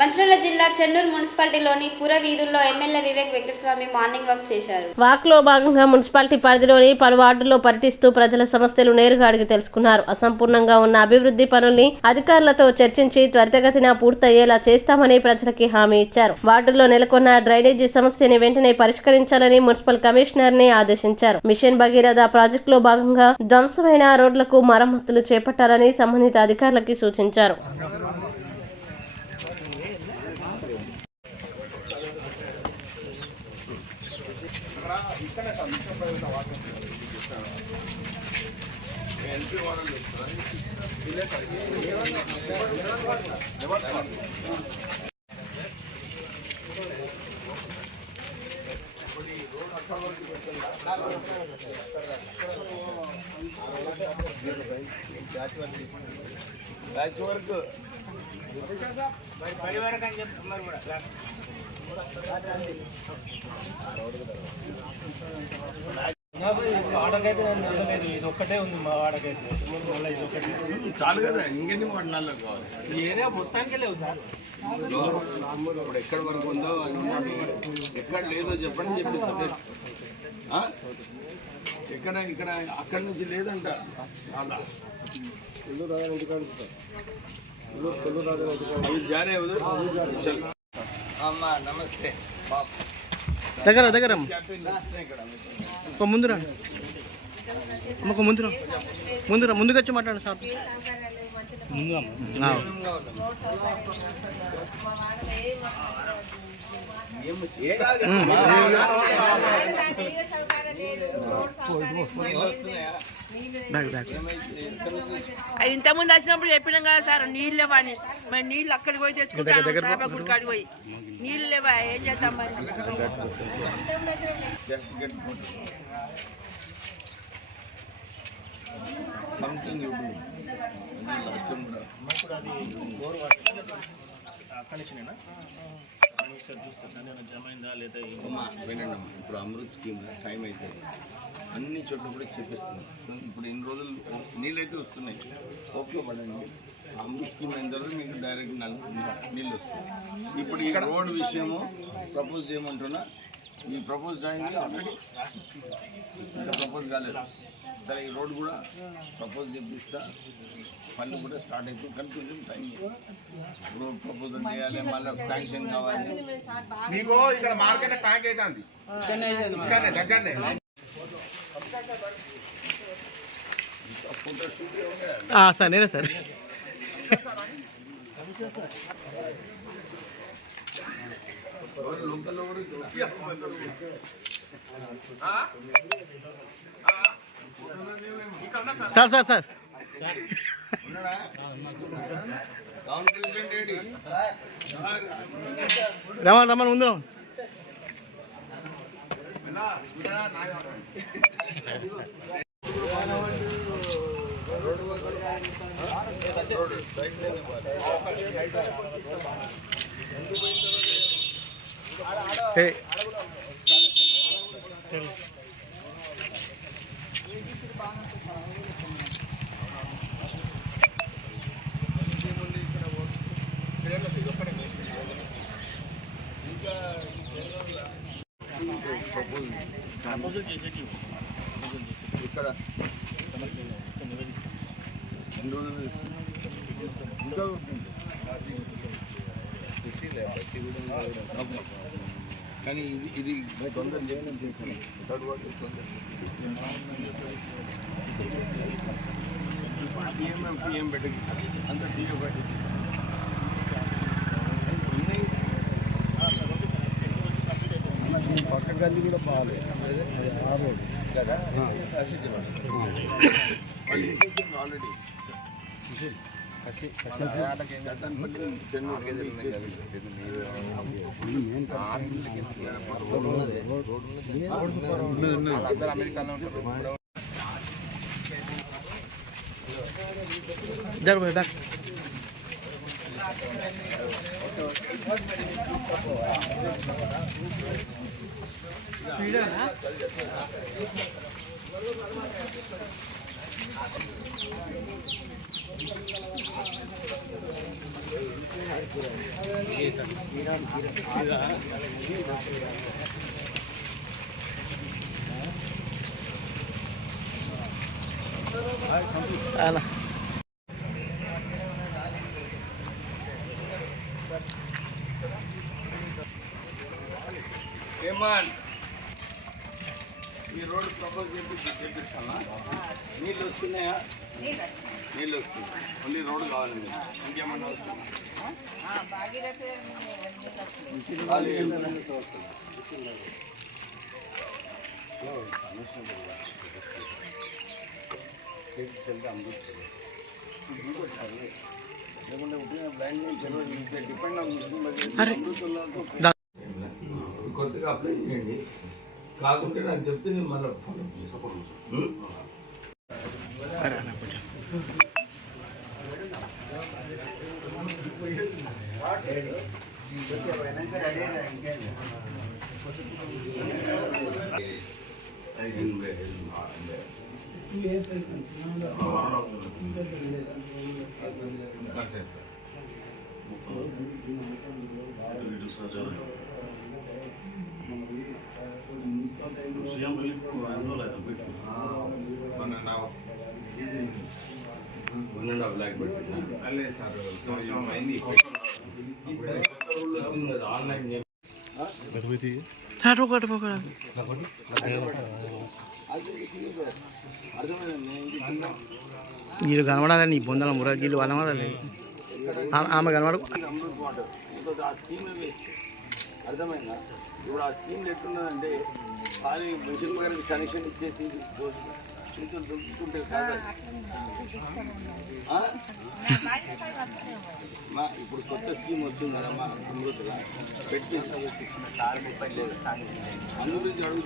మంచిర్యాల జిల్లా చెన్నూరు మున్సిపాలిటీలోని పుర వీధుల్లో MLA Vivek Venkataswamy morning walk చేశారు. వాక్లో భాగంగా మున్సిపాలిటీ పరిధిలోని పలు వార్డుల్లో పర్యటిస్తూ ప్రజల సమస్యలు నేరుగా అడిగి తెలుసుకున్నారు. అసంపూర్ణంగా ఉన్న అభివృద్ధి పనుల్ని అధికారులతో చర్చించి త్వరితగతిన పూర్తయ్యేలా చేస్తామని ప్రజలకి హామీ ఇచ్చారు. వార్డుల్లో నెలకొన్న డ్రైనేజీ సమస్యని వెంటనే పరిష్కరించాలని మున్సిపల్ కమిషనర్ ని ఆదేశించారు. మిషన్ భగీరథ ప్రాజెక్టులో భాగంగా ధ్వంసమైన రోడ్లకు మరమ్మతులు చేపట్టాలని సంబంధిత అధికారులకి సూచించారు. వాడకైతే లేదు, ఇది ఒక్కటే ఉంది మా వాడకైతే చాలు కదా. ఇంకెన్ని వాడినాల్లో కావాలి ఈ ఏరియా మొత్తానికి లేవు సార్. ఇప్పుడు ఎక్కడి వరకు ఉందో ఎక్కడ లేదో చెప్పండి చెప్పి ఎక్కడ ఇక్కడ అక్కడి నుంచి లేదంట. అలా అమ్మా నమస్తే దగ్గర దగ్గర ముందురా ముందురా ముందురా ముందుకు వచ్చి మాట్లాడండి సార్. ఇంతకుముందు వచ్చినప్పుడు చెప్పినాం కదా సార్, నీళ్ళు లేవని. మరి నీళ్ళు అక్కడికి పోయి తెచ్చుకుంటాను, గుడికాడికి పోయి నీళ్ళు లేవా, ఏం చేద్దాం మరి. వినండి, ఇప్పుడు అమృత్ స్కీమ్ టైం అయితే అన్ని చోట్ల కూడా చెప్పిస్తున్నాం. ఇప్పుడు ఇన్ని రోజులు నీళ్ళు అయితే వస్తున్నాయి, ఓకే పడండి. అమృత్ స్కీమ్ అయిన తర్వాత మీకు డైరెక్ట్ నీళ్ళు వస్తాయి. ఇప్పుడు ఈ రోడ్ విషయము ప్రపోజ్ చేయమంటున్నా. ఈ ప్రపోజ్ అయింది ఆల్రెడీ, ఇంకా ప్రపోజ్ కాలేదు. సరే ఈ రోడ్ కూడా ప్రపోజ్ చేపిస్తా, పనులు కూడా స్టార్ట్ అవుతుంది. కానీ కొంచెం టైం రోడ్ ప్రపోజల్ చేయాలి, మళ్ళీ శాంక్షన్ కావాలి. మీకు ఇక్కడ మార్కెట్ ట్యాంక్ అవుతుంది దగ్గరనే. సార్ నేనే sir. Sir sir sir Ramana Ramana ముందు ఇక్కడ కానీ ఇది తొందర చేసాను. పిఎం పెట్టి అంత టీవీ పెట్టి పక్క గల్లి కూడా బాగాలేదు. ఆల్రెడీ అమెరికాలో ఉంటారు. అలా ఏమన్ ఈ రోడ్డు ప్రపోజ్ చేపిస్తానా? నీళ్ళు వస్తున్నాయా? నీళ్ళు వస్తున్నాయి. ఓన్లీ రోడ్డు కావాలి మీకు. ఇంకేమన్నా వస్తుంది? కొత్తగా అప్లై చేయండి. కాకుంటే నాకు చెప్తే నేను మళ్ళీ ఫాలో చేస్తాను. వీళ్ళు కనబడాలి నీ బొందల మురగీలు కనబడాలి ఆమె కనబడు అర్థమైందా? ఇప్పుడు ఆ స్కీమ్ ఎట్లున్నదంటే ఖాళీ మిషన్ గారికి కనెక్షన్ ఇచ్చేసి చేతులు దొరుకుతుంటే కాదు. ఇప్పుడు కొత్త స్కీమ్ వస్తుంది కదమ్మా అమృతలా పెట్టి 30 లేదు అందు గురించి అడుగుతుంది.